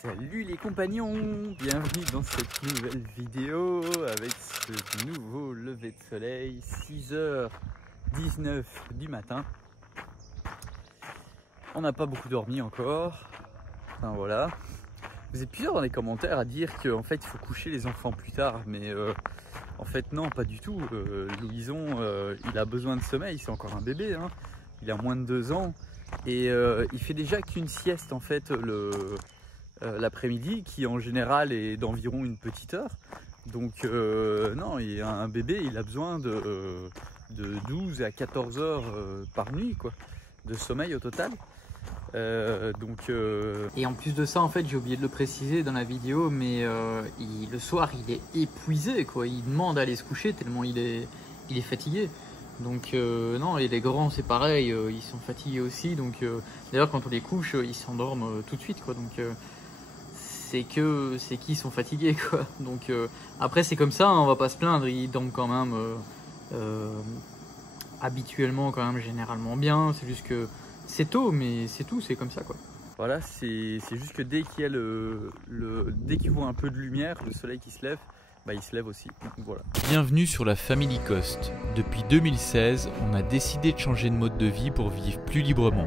Salut les compagnons, bienvenue dans cette nouvelle vidéo avec ce nouveau lever de soleil, 6h19 du matin. On n'a pas beaucoup dormi encore, enfin voilà. Vous êtes plusieurs dans les commentaires à dire qu'en fait il faut coucher les enfants plus tard, mais en fait non, pas du tout. Louison, il a besoin de sommeil, c'est encore un bébé, hein. Il a moins de 2 ans et il fait déjà qu'une sieste en fait l'après-midi, qui en général est d'environ une petite heure. Donc non, un bébé il a besoin de 12 à 14 heures par nuit quoi, de sommeil au total. Et en plus de ça, en fait, j'ai oublié de le préciser dans la vidéo, mais le soir il est épuisé quoi, il demande à aller se coucher tellement il est fatigué. Donc non, et les grands c'est pareil, ils sont fatigués aussi. Donc d'ailleurs quand on les couche, ils s'endorment tout de suite quoi. Donc c'est qu'ils sont fatigués quoi. Donc après c'est comme ça, hein, on va pas se plaindre, ils dorment quand même habituellement quand même généralement bien. C'est juste que c'est tôt, mais c'est tout, c'est comme ça quoi. Voilà, c'est juste que dès qu'il y a dès qu'ils voient un peu de lumière, le soleil qui se lève, bah, il se lève aussi. Donc, voilà. Bienvenue sur la Family Coast. Depuis 2016, on a décidé de changer de mode de vie pour vivre plus librement.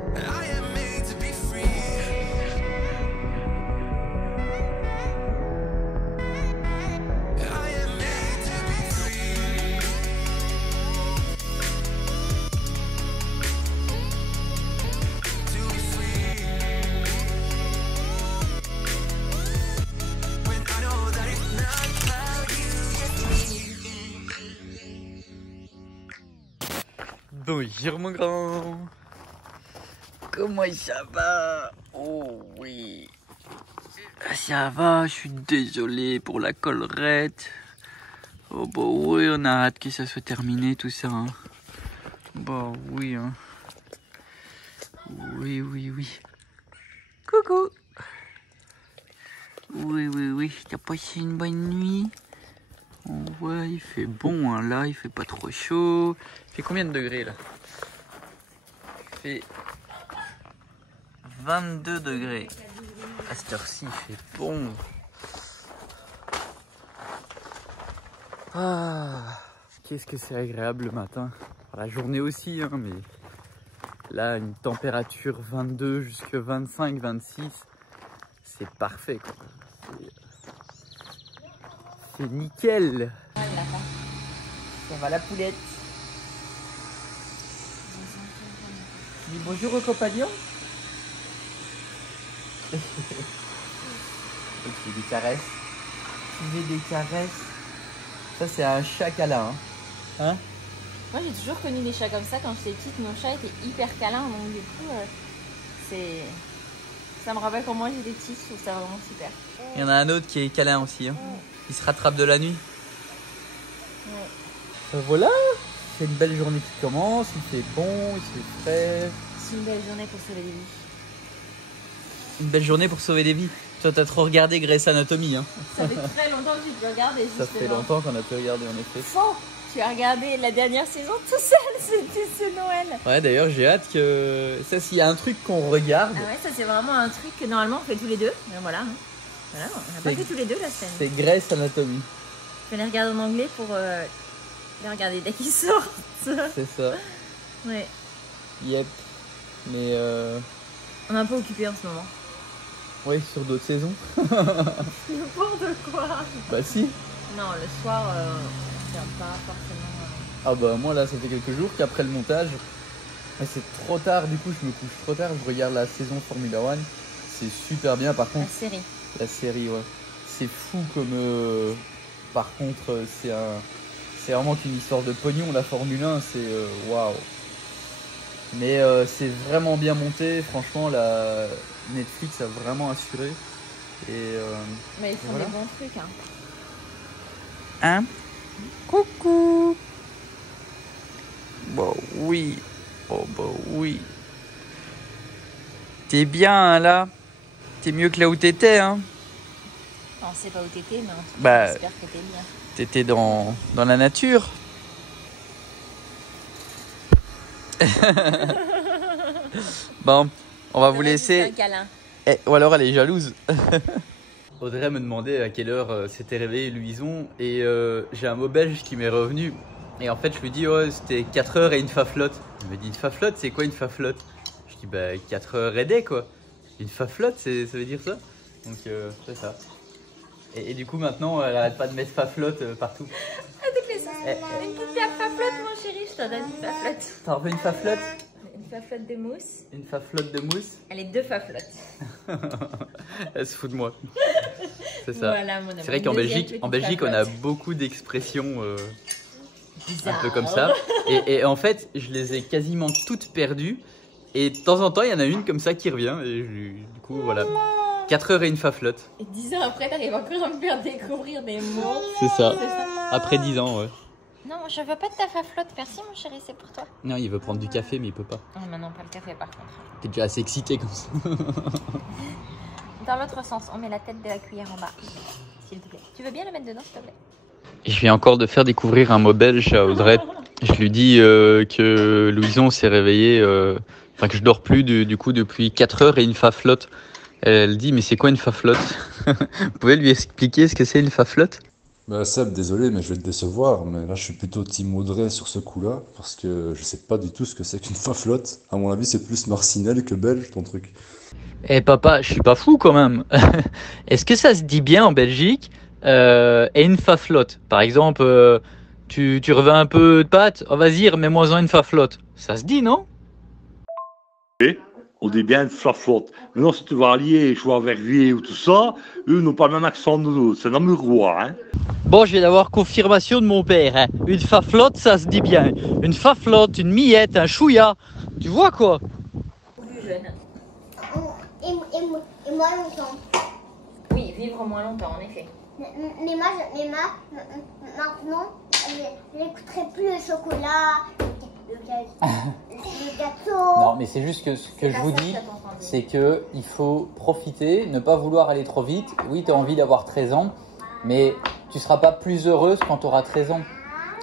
Bonjour mon grand, comment ça va? Oh oui, ça va, je suis désolé pour la collerette. Oh bah oui, on a hâte que ça soit terminé tout ça, hein. Bah oui, hein. Oui. Coucou. Oui, t'as passé une bonne nuit? Oh ouais, il fait bon hein, là, il fait pas trop chaud. Il fait combien de degrés là? Il fait 22 degrés. À cette heure-ci, il fait bon. Ah, qu'est-ce que c'est agréable le matin. La journée aussi, hein, mais là, une température 22 jusqu'à 25, 26, c'est parfait quoi. C'est nickel. Ça va la poulette. Tu dis bonjour aux compagnons. Tu fais des caresses. Tu fais des caresses. Ça c'est un chat câlin. Hein? Moi j'ai toujours connu des chats comme ça. Quand j'étais petite, mon chat était hyper câlin. Donc du coup, ça me rappelle quand moi j'étais petite. Je trouve ça vraiment super. Il y en a un autre qui est câlin aussi. Hein. Il se rattrape de la nuit. Ouais. Voilà, c'est une belle journée qui commence, il fait bon, il fait frais. C'est une belle journée pour sauver des vies. Une belle journée pour sauver des vies. Toi, t'as trop regardé Grey's Anatomy. Hein. Ça fait très longtemps que j'ai regardé. Ça fait longtemps qu'on a pu regarder en effet. Faux. Tu as regardé la dernière saison tout seul, c'était ce Noël. Ouais, d'ailleurs, j'ai hâte que... Ça, s'il y a un truc qu'on regarde... Ah ouais, ça c'est vraiment un truc que normalement on fait tous les deux. Mais voilà. Voilà, on n'a pas fait tous les deux la semaine. C'est Grey's Anatomy. Je vais les regarder en anglais pour les regarder dès qu'ils sortent. C'est ça. Ouais. Yep. Mais on est un peu occupé en ce moment. Oui, sur d'autres saisons. N'importe quoi. Bah si. Non, le soir, on regarde pas forcément. Ah bah moi là, ça fait quelques jours qu'après le montage, c'est trop tard, du coup je me couche trop tard, je regarde la saison Formula One. C'est super bien par contre. La série. La série, ouais. C'est fou comme... Par contre, c'est vraiment qu'une histoire de pognon, la Formule 1, c'est... Waouh. Mais c'est vraiment bien monté, franchement, la Netflix a vraiment assuré. Et, mais ils font voilà. Des bons trucs, hein. Hein? Coucou. Bah oui. Oh bah oui. T'es bien, hein, là? T'es mieux que là où t'étais, hein? On sait pas où t'étais, mais en tout cas, bah, j'espère que t'es bien. T'étais dans la nature. Bon, on va vous laisser. Ou alors elle est jalouse. Audrey me demandait à quelle heure s'était réveillé Louison et j'ai un mot belge qui m'est revenu. Et en fait, je lui dis, oh, c'était 4 heures et une faflotte. Il me dit, une faflotte, c'est quoi une faflotte? Je dis, bah 4 heures et des quoi. Une faflotte, ça veut dire ça? Donc c'est ça. Et du coup, maintenant, elle arrête pas de mettre faflotte partout. Ah, toutes les sauces. Une petite faflotte, mon chéri, je t'en donne une faflotte. T'en veux une faflotte? Une faflotte de mousse. Une faflotte de mousse? Elle est 2 faflottes. Elle se fout de moi. C'est ça. Voilà, mon amour. C'est vrai qu'en Belgique, on a beaucoup d'expressions un peu comme ça. Et en fait, je les ai quasiment toutes perdues. Et de temps en temps, il y en a une comme ça qui revient. Et du coup, voilà. 4 heures et une faflotte. Et 10 ans après, t'arrives encore à me faire découvrir des mots. C'est ça. Après 10 ans, ouais. Non, je veux pas de ta faflotte. Merci, mon chéri, c'est pour toi. Non, il veut prendre du café, mais il peut pas. Oh, maintenant, pas le café, par contre. T'es déjà assez excité comme ça. Dans l'autre sens, on met la tête de la cuillère en bas. S'il te plaît. Tu veux bien le mettre dedans, s'il te plaît? Je viens encore de faire découvrir un mot belge à Audrey. Je lui dis que Louison s'est réveillé, enfin que je dors plus du coup depuis 4 heures et une faflotte. Elle dit, mais c'est quoi une faflotte? Vous pouvez lui expliquer ce que c'est une faflotte? Bah Seb, désolé, mais je vais te décevoir, mais là je suis plutôt team Audrey sur ce coup-là, parce que je sais pas du tout ce que c'est qu'une faflotte. À mon avis, c'est plus marcinelle que belge, ton truc. Eh papa, je suis pas fou quand même. Est-ce que ça se dit bien en Belgique et une faflotte? Par exemple, tu revends un peu de pâtes, oh vas-y, remets-moi-en une faflotte. Ça se dit, non? On dit bien une faflotte. Maintenant, si tu vas allier, je vois Verviers ou tout ça, eux n'ont pas le même accent de nous. C'est namurois, hein. Bon, je viens d'avoir confirmation de mon père. Hein. Une faflotte, ça se dit bien. Une faflotte, une miette, un chouïa. Tu vois quoi? Plus jeune. Et moi longtemps. Oui, vivre moins longtemps, en effet. Mais moi, maintenant, j'écouterai plus le chocolat, le gâteau. Non, mais c'est juste que ce que je vous dis, c'est que il faut profiter, ne pas vouloir aller trop vite. Oui, tu as envie d'avoir 13 ans, mais tu seras pas plus heureuse quand tu auras 13 ans.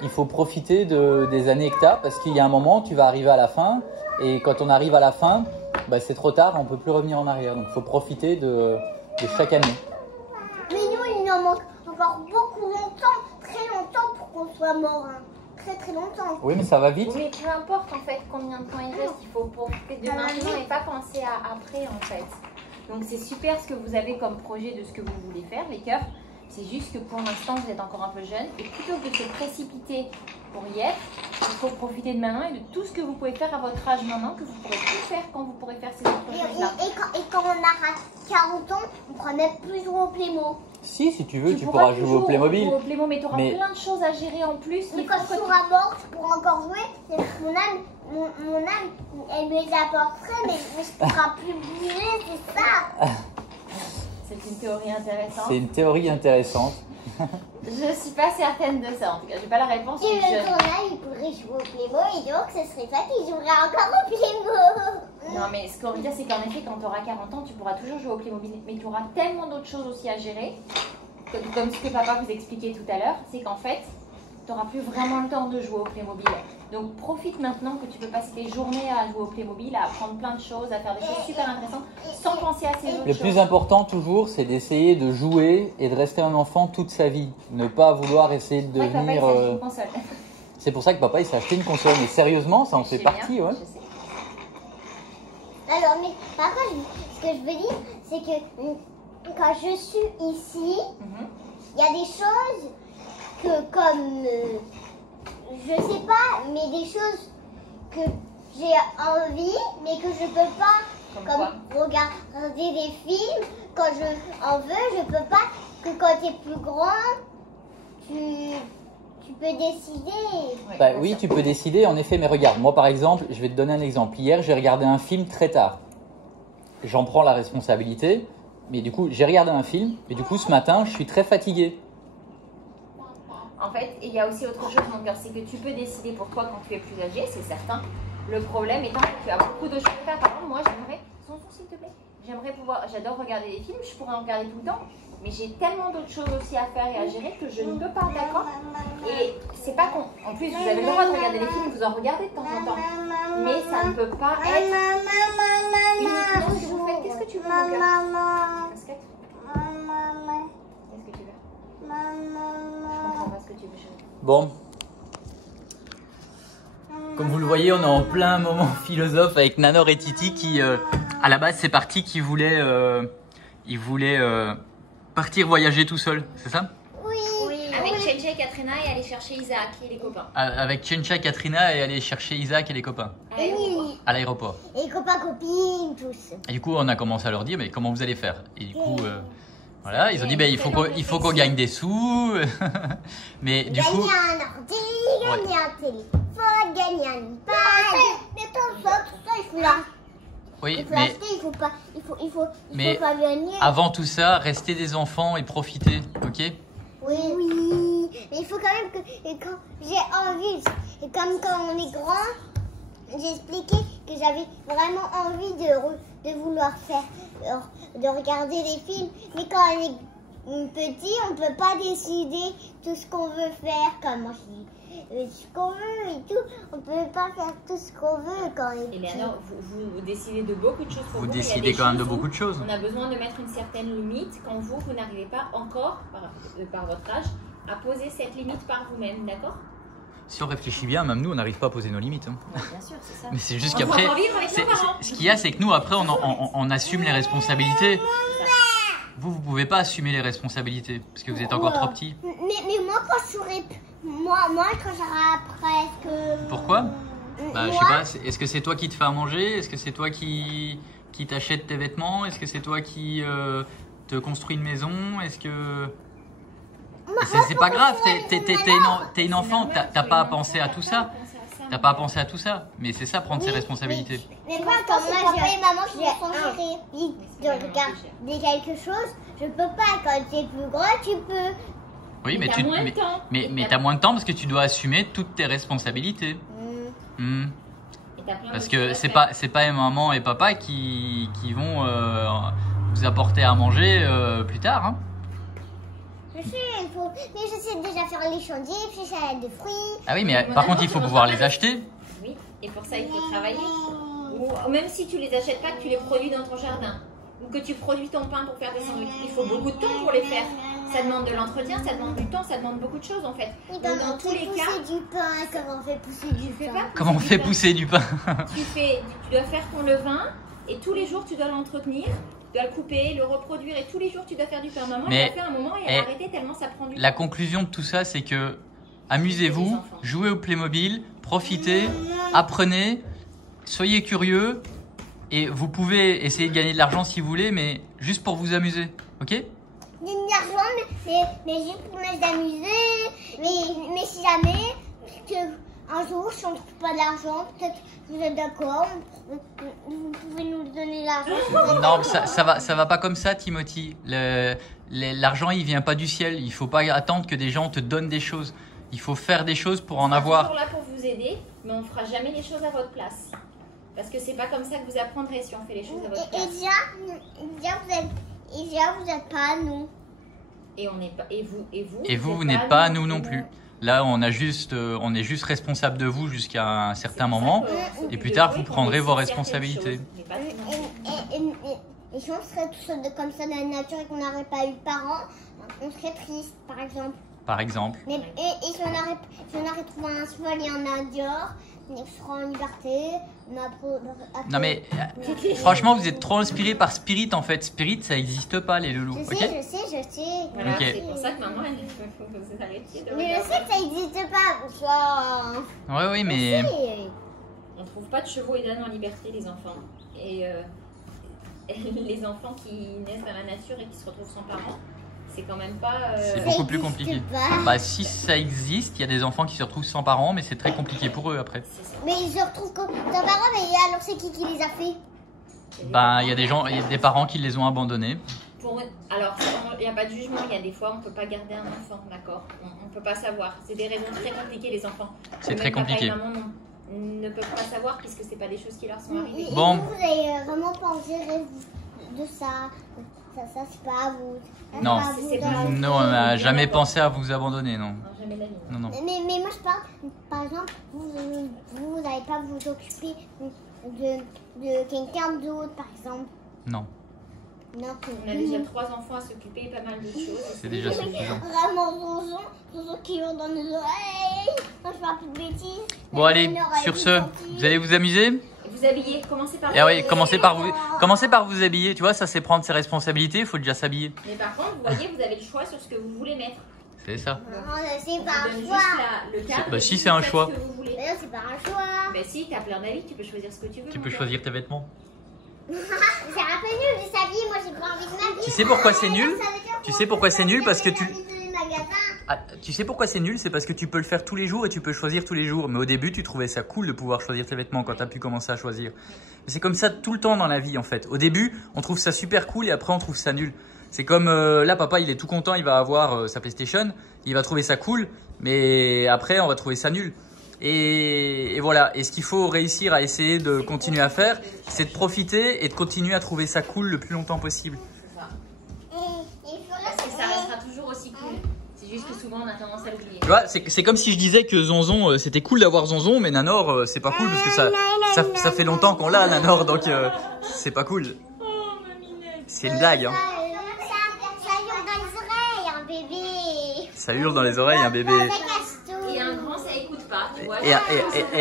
Il faut profiter des années que tu as, parce qu'il y a un moment, tu vas arriver à la fin, et quand on arrive à la fin, bah, c'est trop tard, on peut plus revenir en arrière. Donc il faut profiter de chaque année. Mais nous, il nous en manque encore beaucoup longtemps, très longtemps pour qu'on soit mort. Hein. Très très longtemps. Oui, mais ça va vite. Oui, mais peu importe en fait combien de temps il reste, il faut profiter de maintenant et pas penser à après en fait. Donc c'est super ce que vous avez comme projet de ce que vous voulez faire, les cœurs. C'est juste que pour l'instant vous êtes encore un peu jeune et plutôt que de se précipiter pour y être, il faut profiter de maintenant et de tout ce que vous pouvez faire à votre âge maintenant que vous ne pourrez plus faire quand vous pourrez faire ces autres choses-là. Et quand on aura 40 ans, on ne pourra même plus jouer au Playmo. Si tu veux, tu pourras jouer au Playmobil. Mais tu auras plein de choses à gérer en plus. Mais quand je serai mort, je pourrai encore jouer. Mon âme, elle me les apporterait, mais je ne pourrai plus bouger, c'est ça. C'est une théorie intéressante. C'est une théorie intéressante. Je suis pas certaine de ça, en tout cas, j'ai pas la réponse. Et le journal, il pourrait jouer au Playmo et donc ce serait ça qu'il jouerait encore au Playmo. Non, mais ce qu'on veut dire, c'est qu'en effet, quand tu auras 40 ans, tu pourras toujours jouer au Playmobil, mais tu auras tellement d'autres choses aussi à gérer, comme ce que papa vous expliquait tout à l'heure, c'est qu'en fait, tu n'auras plus vraiment le temps de jouer au Playmobil. Donc profite maintenant que tu peux passer tes journées à jouer au Playmobil, à apprendre plein de choses, à faire des choses super intéressantes, sans penser à ces autres choses. Le plus important toujours, c'est d'essayer de jouer et de rester un enfant toute sa vie. Ne pas vouloir essayer de devenir... C'est pour ça que papa il s'est acheté une console. Mais sérieusement, ça en fait partie, ouais. Alors, mais par contre, ce que je veux dire, c'est que quand je suis ici, il y a des choses que comme... je sais pas, mais des choses que j'ai envie, mais que je peux pas, comme regarder des films, quand je en veux, je peux pas, que quand tu es plus grand, tu peux décider. Bah oui, tu peux décider, en effet, mais regarde, moi par exemple, je vais te donner un exemple. Hier, j'ai regardé un film très tard. J'en prends la responsabilité, mais du coup, j'ai regardé un film, et du coup, ce matin, je suis très fatigué. En fait, il y a aussi autre chose, mon cœur, c'est que tu peux décider pour toi quand tu es plus âgé, c'est certain. Le problème étant que tu as beaucoup de choses à faire. Par exemple, moi, j'aimerais, s'il te plaît, j'aimerais pouvoir, j'adore regarder des films, je pourrais en regarder tout le temps, mais j'ai tellement d'autres choses aussi à faire et à gérer que je ne peux pas, d'accord? Et c'est pas qu'on, en plus, vous avez le droit de regarder des films, vous en regardez de temps en temps, mais ça ne peut pas être uniquement ce que vous faites. Qu'est-ce que que tu veux, mon gars? Maman. Casquette? Maman. Qu'est-ce que tu veux? Je Maman. comprends pas ce que tu veux, chérie. Bon. Comme vous le voyez, on est en plein moment philosophe avec Nanor et Titi qui, à la base, c'est parti qu'ils voulaient, ils voulaient partir voyager tout seuls, c'est ça? Oui. Avec Chencha et Katrina et aller chercher Isaac et les copains. Avec Chencha et Katrina et aller chercher Isaac et les copains À l'aéroport. à l'aéroport. Et copains, copines, tous. Et du coup, on a commencé à leur dire, mais comment vous allez faire? Et du coup, voilà, ils ont dit, ben, il faut qu'on gagne des sous. Mais du coup, Gagner un ordi, gagner un téléphone, gagner un iPad. Mais tout ça, il faut l'acheter. oui, Il faut mais l'acheter, il faut pas, il faut Mais pas gagner. avant tout ça, restez des enfants et profitez, ok? Oui, mais il faut quand même que et quand j'ai envie, et comme quand on est grand, j'ai expliqué que j'avais vraiment envie de vouloir faire, de regarder les films. Mais quand on est petit, on peut pas décider tout ce qu'on veut faire, comme moi je dis. Ce qu'on veut et tout, on peut pas faire tout ce qu'on veut quand on est petit. Eleanor, vous décidez de beaucoup de choses pour vous. Vous mais il y a décidez des quand même de choses où beaucoup de choses. On a besoin de mettre une certaine limite quand vous n'arrivez pas encore, par votre âge, à poser cette limite par vous-même, d'accord? Si on réfléchit bien, même nous, on n'arrive pas à poser nos limites. Hein. Oui, bien sûr, c'est ça. Mais c'est juste On qu'après, va vivre avec nos parents. ce qu'il y a, c'est que nous, après, on assume les responsabilités. C'est ça. Vous pouvez pas assumer les responsabilités parce que vous êtes encore trop petit. Mais moi, quand je serai. Moi, quand j'aurai presque. Pourquoi? Bah, je sais moi, pas. Est-ce que c'est toi qui te fais à manger? Est-ce que c'est toi qui t'achète tes vêtements? Est-ce que c'est toi qui te construit une maison? Est-ce que c'est pas grave? T'es une enfant. T'as pas à penser à tout ça. T'as pas à penser à tout ça. Mais c'est ça, prendre ses responsabilités. Mais moi, quand papa et maman qui sont chéris de regarder quelque chose, je peux pas. Quand tu es plus grand, tu peux. Oui, mais t'as moins de temps. mais t'as moins de temps parce que tu dois assumer toutes tes responsabilités. Hmm. Et t'as plein Parce de que choses à c'est faire. pas maman et papa qui vont vous apporter à manger plus tard. Hein. Je sais, mais je sais déjà faire les chantiers, puis salade de fruits. Ah oui, mais par contre, il faut pouvoir les acheter. Oui, et pour ça, il faut travailler. Ou même si tu les achètes pas, que tu les produis dans ton jardin. Ou que tu produis ton pain pour faire des sandwichs. Il faut beaucoup de temps pour les faire. Ça demande de l'entretien, ça demande du temps, ça demande beaucoup de choses en fait. Oui, Donc, dans tous les cas, pousser du pain, comment on fait pousser du tu fais pain pas Comment on fait pousser du pain? tu dois faire ton levain et tous les jours tu dois l'entretenir, tu dois le couper, le reproduire et tous les jours tu dois faire du pain. Maman, Mais- elle a fait un moment et elle a arrêté tellement ça prend du temps. La conclusion de tout ça, c'est que amusez-vous, jouez au Playmobil, profitez, apprenez, soyez curieux et vous pouvez essayer de gagner de l'argent si vous voulez, mais juste pour vous amuser, ok? Gagner de l'argent, mais juste pour m'amuser. Mais si jamais, que un jour, si on ne trouve pas d'argent, peut-être que vous êtes d'accord, vous pouvez nous donner l'argent. Non, ça va pas comme ça, Timothy. L'argent, il vient pas du ciel. Il faut pas attendre que des gens te donnent des choses. Il faut faire des choses pour en On est avoir. toujours là pour vous aider, mais on fera jamais les choses à votre place. Parce que c'est pas comme ça que vous apprendrez si on fait les choses à votre Et place. déjà, vous êtes pas à nous. Et on n'est pas et vous Vous n'êtes pas à nous non plus. Là, on est juste responsable de vous jusqu'à un certain moment. Et plus tard, vous prendrez vos responsabilités. Et si on serait tous comme ça dans la nature et qu'on n'aurait pas eu de parents, on serait triste, par exemple. Par exemple. Mais, et si on aurait trouvé un chevalier en Indior, on serait en liberté. Non mais franchement, vous êtes trop inspiré par Spirit en fait. Spirit, ça n'existe pas les loulous. Je ok sais. Voilà, Ok. c'est pour ça que maman, il faut que vous arrêtiez de Mais je regarder. sais que ça n'existe pas. Ça... Oui, mais On trouve pas de chevaux et d'ânes en liberté, les enfants. Et les enfants qui naissent dans la nature et qui se retrouvent sans parents, c'est quand même pas. c'est beaucoup plus compliqué. Pas. Bah si ça existe, il y a des enfants qui se retrouvent sans parents, mais c'est très compliqué pour eux après. C'est ça. Mais ils se retrouvent comme sans parents, mais alors c'est qui les a fait? Bah il y a des parents qui les ont abandonnés. Alors, il n'y a pas de jugement, il y a des fois on ne peut pas garder un enfant, d'accord? On ne peut pas savoir. C'est des raisons très compliquées, les enfants. C'est Même très papa compliqué. et maman ne peuvent pas savoir puisque c'est pas des choses qui leur sont arrivées. Et Bon. vous avez vraiment pensé de ça? Ça c'est pas à vous. Ça, Non. pas à vous C'est de- pas à vous. Non, on n'a jamais pensé à vous abandonner, non. Non, jamais de la vie. Non, non. Mais moi je parle, par exemple, vous n'allez pas vous occuper de quelqu'un d'autre, par exemple. Non. Non, On a déjà 3 enfants à s'occuper et pas mal de choses. C'est déjà suffisant. Vraiment, Zonzon qui vont dans nos oreilles. Non, je parle plus de bêtises. Bon allez, sur ce, vous allez vous amuser? Vous habiller, commencez par Eh oui, commencez par vous habiller. Tu vois, ça c'est prendre ses responsabilités, il faut déjà s'habiller. Mais par contre, vous voyez, vous avez le choix sur ce que vous voulez mettre. C'est ça. Non, c'est On pas vous un donne choix. juste le cadre. Bah et si, vous c'est un faites choix. ce que vous voulez. Mais non, c'est pas un choix. Mais si, t'as plein d'avis, tu peux choisir ce que tu veux. Tu mon peux gars. choisir tes vêtements. C'est un peu nul de s'habiller. Moi, j'ai pas envie de m'habiller. Tu sais pourquoi c'est nul? Ça veut dire Tu sais pourquoi c'est nul? Parce que tu... envie de magasin. Ah, tu sais pourquoi c'est nul? C'est parce que tu peux le faire tous les jours et tu peux choisir tous les jours. Mais au début, tu trouvais ça cool de pouvoir choisir tes vêtements quand tu as pu commencer à choisir. Mais c'est comme ça tout le temps dans la vie en fait. Au début, on trouve ça super cool et après on trouve ça nul. C'est comme là, papa, il est tout content, il va avoir sa PlayStation, il va trouver ça cool, mais après, on va trouver ça nul. Et voilà. Et ce qu'il faut réussir à essayer de continuer à faire, c'est de profiter et de continuer à trouver ça cool le plus longtemps possible. C'est ça. Il faut Parce que ça restera toujours aussi cool. C'est juste que souvent, on a tendance à l'oublier. Tu vois, c'est comme si je disais que Zonzon, c'était cool d'avoir Zonzon, mais Nanor, c'est pas cool parce que ça fait longtemps qu'on l'a, Nanor, donc c'est pas cool. C'est une blague, hein. Ça hurle dans les oreilles, un bébé. Ça hurle dans les oreilles, un bébé. Ça casse tout. Et un grand, ça écoute pas, tu vois.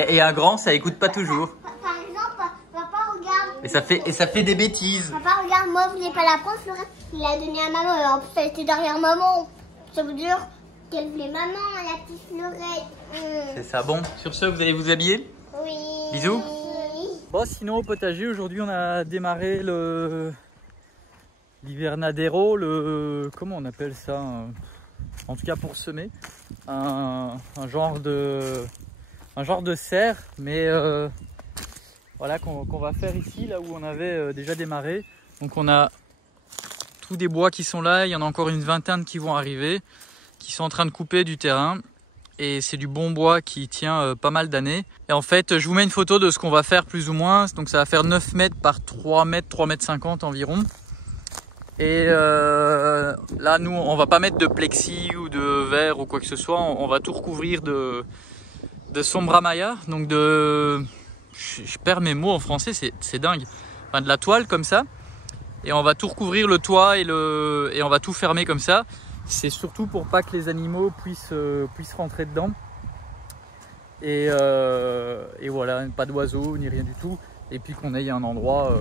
Et un grand, ça écoute pas toujours. Par exemple, papa regarde. Et ça fait des bêtises. Papa regarde, moi je voulais pas la prendre, Florent. Il l'a donné à maman. Et en plus, elle était derrière maman. Ça veut dire qu'elle voulait maman, la petite Fleurette. C'est ça. Bon, sur ce, vous allez vous habiller? Oui. Bisous. Bon, sinon au potager, aujourd'hui, on a démarré l'hivernadero, comment on appelle ça? En tout cas pour semer, un genre de serre, mais voilà qu'on va faire ici, là où on avait déjà démarré. Donc on a tous des bois qui sont là, il y en a encore une vingtaine qui vont arriver, qui sont en train de couper du terrain. Et c'est du bon bois qui tient pas mal d'années. Et en fait, je vous mets une photo de ce qu'on va faire plus ou moins. Donc ça va faire 9 mètres par 3 mètres, 3 mètres 50 environ. Et là, nous, on va pas mettre de plexi ou de verre ou quoi que ce soit. On va tout recouvrir de sombramaya. Donc je perds mes mots en français, c'est dingue. Enfin, de la toile comme ça. Et on va tout recouvrir le toit et on va tout fermer comme ça. C'est surtout pour pas que les animaux puissent rentrer dedans. Et voilà, pas d'oiseaux ni rien du tout. Et puis qu'on ait un endroit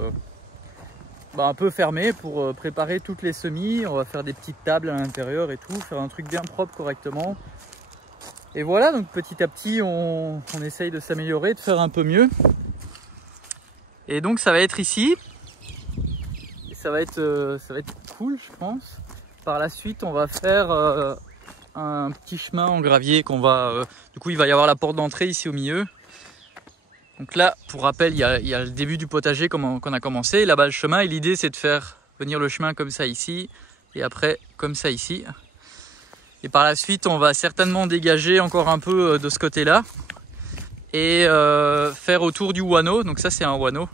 un peu fermé pour préparer toutes les semis. On va faire des petites tables à l'intérieur et tout, faire un truc bien propre correctement. Et voilà, donc petit à petit on essaye de s'améliorer, de faire un peu mieux. Et donc ça va être ici. Et ça va être cool, je pense. Par la suite, on va faire un petit chemin en gravier qu'on va... du coup, il va y avoir la porte d'entrée ici au milieu. Donc là, pour rappel, il y a le début du potager qu'on a commencé. Là-bas, le chemin. Et l'idée, c'est de faire venir le chemin comme ça ici. Et après, comme ça ici. Et par la suite, on va certainement dégager encore un peu de ce côté-là. Et faire autour du guano. Donc ça, c'est un guano.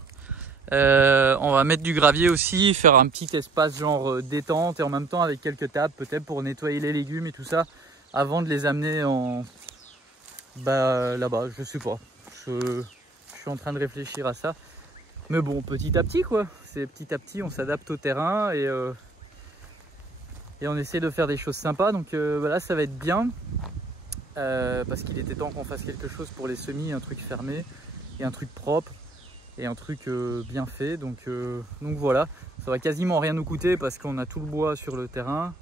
On va mettre du gravier aussi, faire un petit espace genre détente et en même temps avec quelques tables peut-être pour nettoyer les légumes et tout ça avant de les amener là-bas, je sais pas. Je suis en train de réfléchir à ça. Mais bon, petit à petit quoi. C'est petit à petit, on s'adapte au terrain et on essaie de faire des choses sympas. Donc là, ça va être bien parce qu'il était temps qu'on fasse quelque chose pour les semis, un truc fermé et un truc propre. Et un truc bien fait, donc voilà, ça va quasiment rien nous coûter parce qu'on a tout le bois sur le terrain,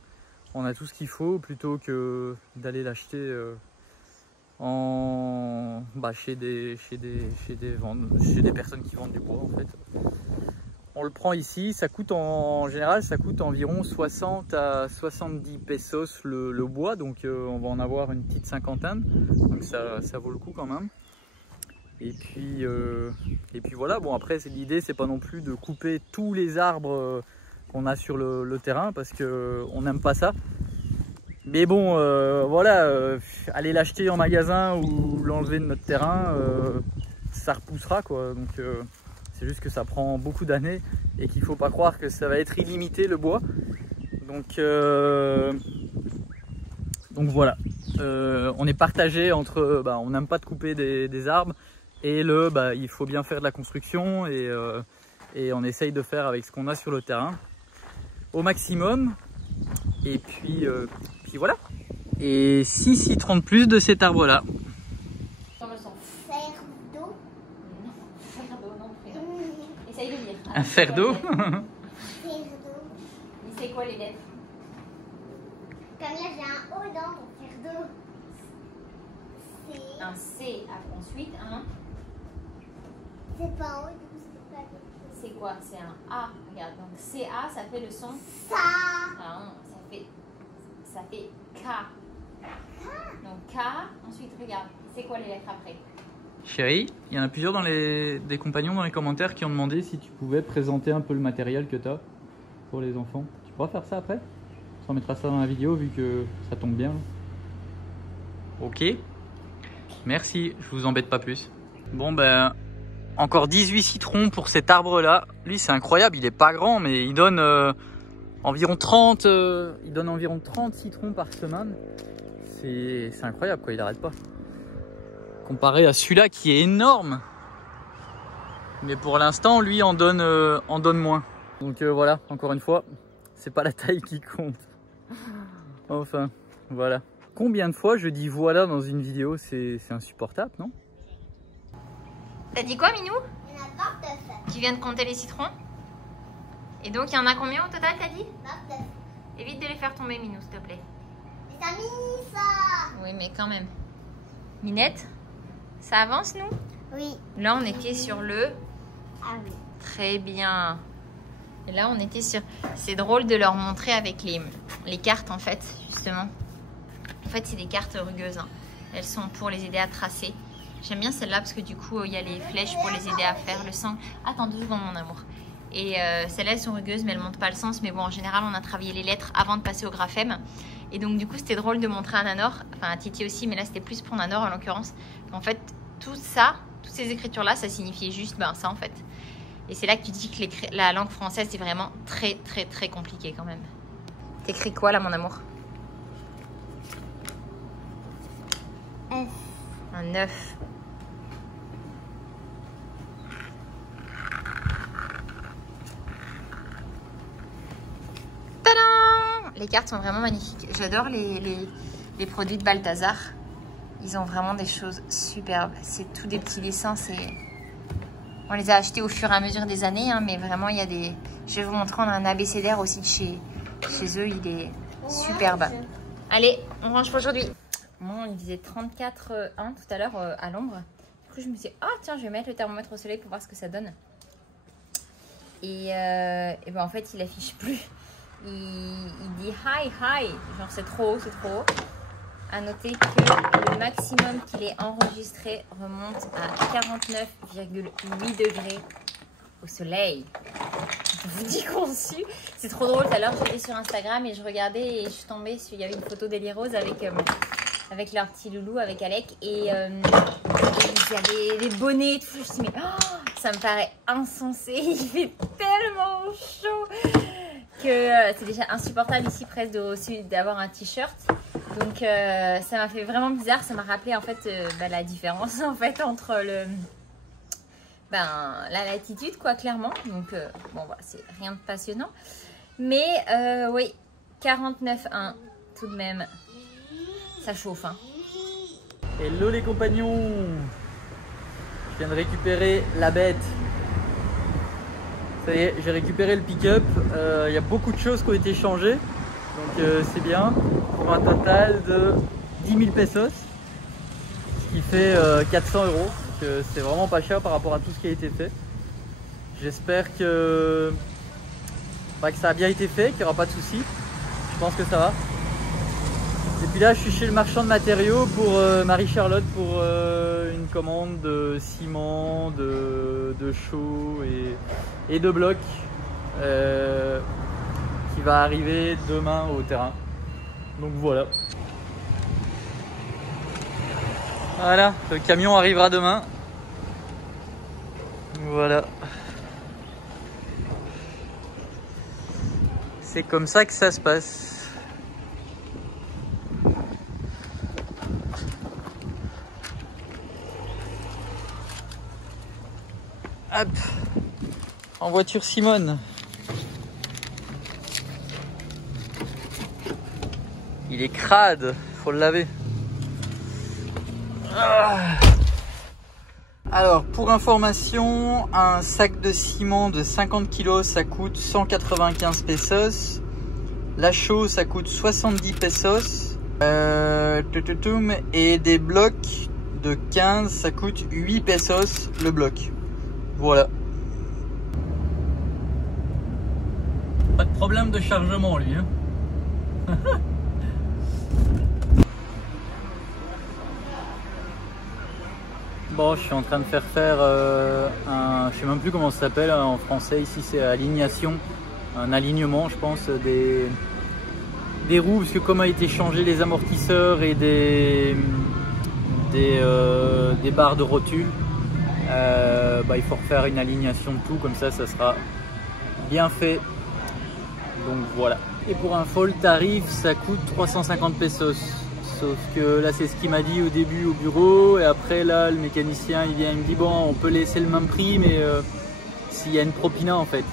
on a tout ce qu'il faut plutôt que d'aller l'acheter chez des personnes qui vendent du bois en fait. On le prend ici, ça coûte en général ça coûte environ 60 à 70 pesos le bois, donc on va en avoir une petite cinquantaine, donc ça vaut le coup quand même. Et puis voilà, bon après l'idée c'est pas non plus de couper tous les arbres qu'on a sur le terrain parce qu'on n'aime pas ça. Mais bon voilà, aller l'acheter en magasin ou l'enlever de notre terrain, ça repoussera quoi. Donc c'est juste que ça prend beaucoup d'années et qu'il faut pas croire que ça va être illimité le bois. Donc voilà, on est partagé entre on n'aime pas de couper des arbres. Et il faut bien faire de la construction et on essaye de faire avec ce qu'on a sur le terrain. au maximum. Et puis voilà. Et 6 citrons de plus de cet arbre là. Faire d'eau. Non, faire d'eau non plus. Essaye de lire. Un fer d'eau. Faire d'eau. Mais c'est quoi les lettres? Comme là, j'ai un O dans pour faire d'eau. C'est. Un C, ensuite un. C'est pas un O, du coup, c'est pas d'eau. C'est quoi? C'est un A. Regarde, donc CA, ça fait le son. Ça. Ah non, ça fait K. Donc K, ensuite regarde, c'est quoi les lettres après? Chérie, il y en a plusieurs des compagnons dans les commentaires qui ont demandé si tu pouvais présenter un peu le matériel que tu as pour les enfants. Tu pourras faire ça après? On mettra ça dans la vidéo vu que ça tombe bien. Ok. Merci, je vous embête pas plus. Bon ben, encore 18 citrons pour cet arbre là. Lui c'est incroyable, il est pas grand mais il donne environ 30 citrons par semaine. C'est incroyable quoi, il arrête pas. Comparé à celui-là qui est énorme. Mais pour l'instant lui en donne moins. Donc voilà, encore une fois, c'est pas la taille qui compte. Enfin, voilà. Combien de fois je dis voilà dans une vidéo, c'est insupportable, non? T'as dit quoi, Minou? Il y en a 29. Tu viens de compter les citrons? Et donc, il y en a combien au total, t'as dit? 29. Évite de les faire tomber, Minou, s'il te plaît. Mais ça mini, ça. Oui, mais quand même. Minette, ça avance, nous? Oui. Là, on était sur le... Ah oui. Très bien. Et là, on était sur... C'est drôle de leur montrer avec les cartes, en fait, justement. En fait, c'est des cartes rugueuses. Hein. Elles sont pour les aider à tracer. J'aime bien celle-là parce que du coup, il y a les flèches pour les aider à faire le sang. Attends 2 secondes, mon amour. Et celles-là, elles sont rugueuses, mais elles ne montrent pas le sens. Mais bon, en général, on a travaillé les lettres avant de passer au graphème. Et donc, du coup, c'était drôle de montrer à Nanor, enfin à Titi aussi, mais là, c'était plus pour Nanor, en l'occurrence. En fait, tout ça, toutes ces écritures-là, ça signifiait juste ça, en fait. Et c'est là que tu dis que la langue française, c'est vraiment très, très, très compliqué quand même. T'écris quoi, là, mon amour? F. Un 9. Tadam! Les cartes sont vraiment magnifiques. J'adore les produits de Balthazar. Ils ont vraiment des choses superbes. C'est tous des petits dessins. On les a achetés au fur et à mesure des années, hein, mais vraiment, il y a des... Je vais vous montrer, on a un abécédaire aussi de chez eux. Il est superbe. Allez, on range pour aujourd'hui. Moi, il faisait 34,1 tout à l'heure à l'ombre. Du coup, je me suis dit, ah tiens, je vais mettre le thermomètre au soleil pour voir ce que ça donne. Et ben, en fait, il affiche plus. Il dit hi. Genre, c'est trop haut, c'est trop haut. À noter que le maximum qu'il ait enregistré remonte à 49,8 degrés au soleil. Je vous dis conçu. C'est trop drôle. Tout à l'heure, j'étais sur Instagram et je regardais et je suis tombée sur... Il y avait une photo d'Eli Rose avec leur petit loulou, avec Alec. Et ils avaient des bonnets et tout. Je me suis dit, mais ça me paraît insensé. Il fait tellement chaud que c'est déjà insupportable ici presque d'avoir un t-shirt. Donc ça m'a fait vraiment bizarre. Ça m'a rappelé en fait la différence en fait entre la latitude quoi, clairement. Donc bon voilà, c'est rien de passionnant. Mais oui, 49,1 tout de même. Ça chauffe, hein. Hello les compagnons. Je viens de récupérer la bête. Ça y est, j'ai récupéré le pick-up. Il y a beaucoup de choses qui ont été changées. Donc c'est bien. Pour un total de 10 000 pesos. Ce qui fait 400 €. Donc c'est vraiment pas cher par rapport à tout ce qui a été fait. J'espère que ça a bien été fait, qu'il n'y aura pas de soucis. Je pense que ça va. Et puis là, je suis chez le marchand de matériaux pour Marie-Charlotte pour une commande de ciment, de chaux et de blocs qui va arriver demain au terrain. Donc voilà. Voilà, le camion arrivera demain. Voilà. C'est comme ça que ça se passe. Hop, en voiture Simone. Il est crade, faut le laver. Alors, pour information, un sac de ciment de 50 kg, ça coûte 195 pesos. La chaux, ça coûte 70 pesos. Et des blocs de 15, ça coûte 8 pesos le bloc. Voilà. Pas de problème de chargement, lui. Hein. Bon, je suis en train de faire je sais même plus comment ça s'appelle en français. Ici, c'est alignation, un alignement, je pense, des roues, parce que comme a été changé les amortisseurs et des barres de rotule, il faut refaire une alignation de tout, comme ça sera bien fait. Donc voilà. Et pour info, le tarif, ça coûte 350 pesos. Sauf que là, c'est ce qu'il m'a dit au début au bureau. Et après, là, le mécanicien, il vient, il me dit, bon, on peut laisser le même prix, mais s'il y a une propina, en fait.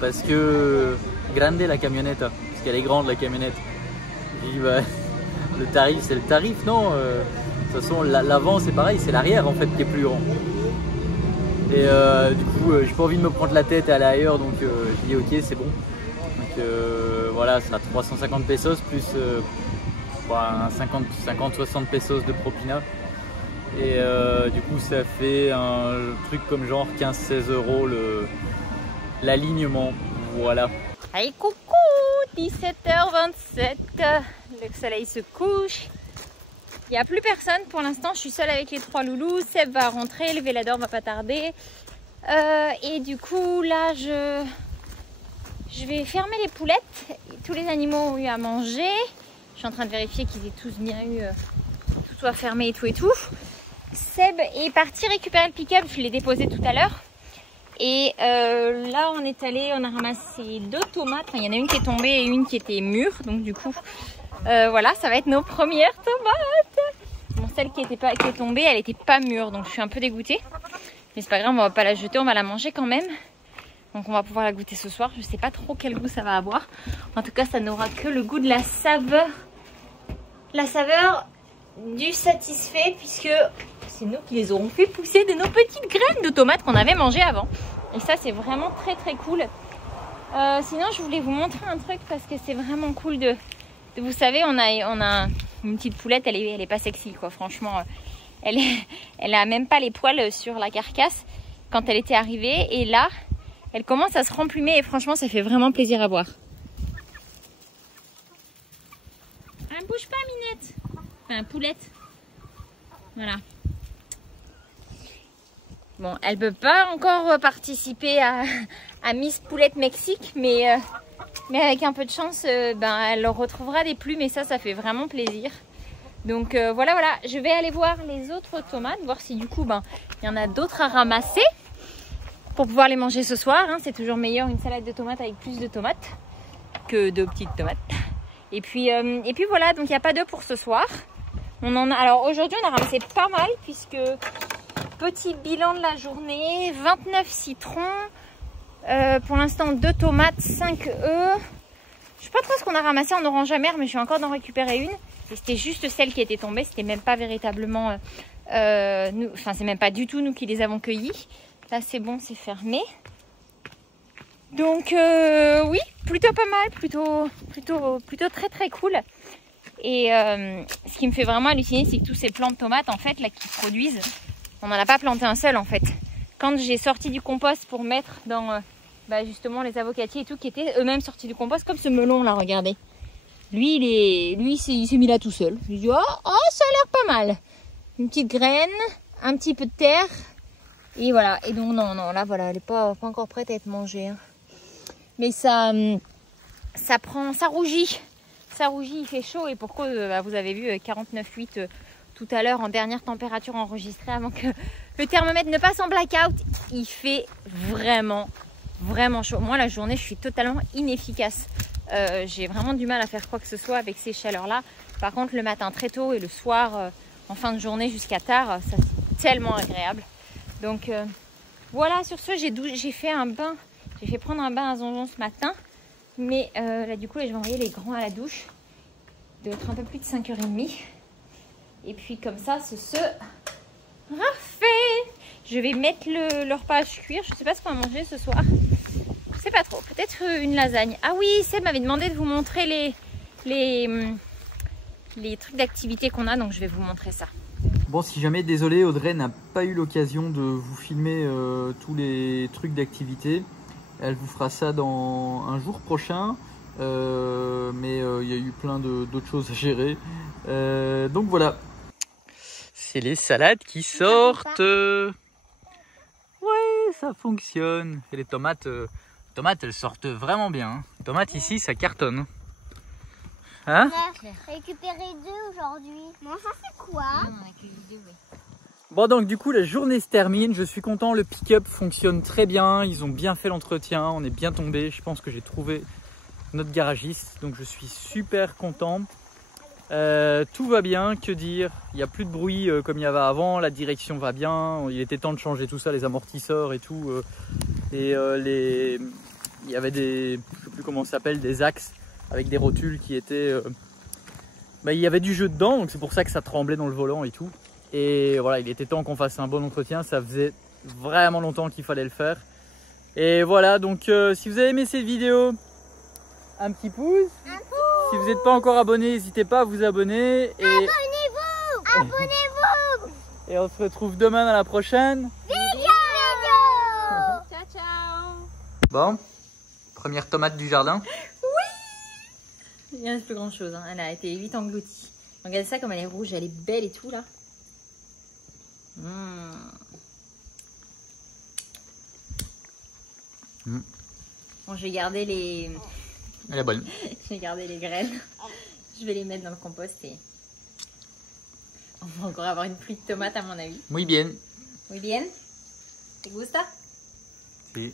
Parce que, grande la camionnette, parce qu'elle est grande, la camionnette. Je dis, bah, le tarif, c'est le tarif, non de toute façon, l'avant, c'est pareil, c'est l'arrière, en fait, qui est plus grand. Et du coup, j'ai pas envie de me prendre la tête et aller ailleurs, donc je dis, ok, c'est bon. Donc voilà, ça sera 350 pesos plus 50-60 pesos de propina. Et du coup, ça fait un truc comme genre 15-16 € l'alignement. Voilà. Allez, coucou, 17h27, le soleil se couche. Il n'y a plus personne pour l'instant, je suis seule avec les 3 loulous. Seb va rentrer, le Vélador va pas tarder. Et du coup, là, je vais fermer les poulettes. Tous les animaux ont eu à manger. Je suis en train de vérifier qu'ils aient tous bien eu, tout soit fermé et tout et tout. Seb est parti récupérer le pick-up, je l'ai déposé tout à l'heure. Et là, on a ramassé 2 tomates. Enfin, il y en a une qui est tombée et une qui était mûre. Donc du coup, voilà, ça va être nos premières tomates. Bon, celle qui est tombée, elle n'était pas mûre, donc je suis un peu dégoûtée. Mais c'est pas grave, on va pas la jeter, on va la manger quand même. Donc on va pouvoir la goûter ce soir. Je sais pas trop quel goût ça va avoir. En tout cas, ça n'aura que le goût de la saveur. La saveur du satisfait, puisque c'est nous qui les aurons fait pousser de nos petites graines de tomates qu'on avait mangées avant. Et ça, c'est vraiment très très cool. Sinon, je voulais vous montrer un truc parce que c'est vraiment cool de vous savez, on a une petite poulette, elle est pas sexy quoi. Franchement, elle a même pas les poils sur la carcasse quand elle était arrivée. Et là, elle commence à se remplumer et franchement, ça fait vraiment plaisir à voir. Elle ne bouge pas, Minette. Enfin, poulette. Voilà. Bon, elle peut pas encore participer à Miss Poulette Mexique, mais avec un peu de chance, elle retrouvera des plumes et ça fait vraiment plaisir. Donc voilà, je vais aller voir les autres tomates, voir si du coup, il y en a d'autres à ramasser pour pouvoir les manger ce soir. Hein. C'est toujours meilleur une salade de tomates avec plus de tomates que de petites tomates. Et puis voilà, donc il n'y a pas d'œufs pour ce soir. Alors aujourd'hui, on a ramassé pas mal puisque petit bilan de la journée, 29 citrons, pour l'instant 2 tomates, 5 œufs. Je sais pas trop ce qu'on a ramassé en orange amère, mais je vais encore d'en récupérer une. Et c'était juste celle qui était tombée, c'était même pas véritablement, c'est même pas du tout nous qui les avons cueillis. Là c'est bon, c'est fermé. Donc oui, plutôt pas mal, plutôt très très cool. Et ce qui me fait vraiment halluciner, c'est que tous ces plants de tomates en fait là qui produisent, on n'en a pas planté un seul en fait. Quand j'ai sorti du compost pour mettre dans justement les avocatiers et tout qui étaient eux-mêmes sortis du compost, comme ce melon là, regardez. Lui il s'est mis là tout seul. Je lui dis oh ça a l'air pas mal. Une petite graine, un petit peu de terre et voilà. Et donc non là voilà, elle n'est pas encore prête à être mangée. Hein. Mais ça rougit. Ça rougit, il fait chaud et pourquoi vous avez vu 49,8 tout à l'heure en dernière température enregistrée avant que le thermomètre ne passe en blackout. Il fait vraiment chaud. Moi la journée je suis totalement inefficace. J'ai vraiment du mal à faire quoi que ce soit avec ces chaleurs là. Par contre le matin très tôt et le soir en fin de journée jusqu'à tard, ça c'est tellement agréable. Donc voilà, sur ce j'ai fait un bain. J'ai fait prendre un bain à Zonzon ce matin. Mais là du coup je vais envoyer les grands à la douche. doit être un peu plus de 5h30. Et puis comme ça, ce refait. Je vais mettre le repas à cuire. Je sais pas ce qu'on va manger ce soir. Je sais pas trop. Peut-être une lasagne. Ah oui, Seb m'avait demandé de vous montrer les trucs d'activité qu'on a. Donc je vais vous montrer ça. Bon, si jamais, désolé, Audrey n'a pas eu l'occasion de vous filmer tous les trucs d'activité. Elle vous fera ça dans un jour prochain. Mais il y a eu plein d'autres choses à gérer. Donc voilà. C'est les salades qui sortent. Ouais, ça fonctionne. Et les tomates, elles sortent vraiment bien. Hein. Les tomates ici, ça cartonne. Hein? On a récupéré 2 aujourd'hui. Mais ça c'est quoi? On en a que 2, oui. Bon, donc du coup la journée se termine, je suis content, le pick-up fonctionne très bien, ils ont bien fait l'entretien, on est bien tombé, je pense que j'ai trouvé notre garagiste, donc je suis super content. Tout va bien, que dire, il n'y a plus de bruit comme il y avait avant, la direction va bien, il était temps de changer tout ça, les amortisseurs et tout, il y avait des, je sais plus comment ça s'appelle, des axes avec des rotules qui étaient, il y avait du jeu dedans, donc c'est pour ça que ça tremblait dans le volant et tout. Et voilà, il était temps qu'on fasse un bon entretien, ça faisait vraiment longtemps qu'il fallait le faire. Et voilà, donc si vous avez aimé cette vidéo, un petit pouce. Si vous n'êtes pas encore abonné, n'hésitez pas à vous abonner. Et... Abonnez-vous! Abonnez-vous! Et on se retrouve demain dans la prochaine Vidéo! Ciao, ciao! Bon, première tomate du jardin. Il n'y a plus grand chose, hein. Elle a été vite engloutie. Regardez ça comme elle est rouge, elle est belle et tout là. Bon, je vais garder les... Elle est bonne. Je vais garder les graines. Je vais les mettre dans le compost et... On va encore avoir une pluie de tomates à mon avis. Muy bien. Muy bien. ¿Te gusta? Sí.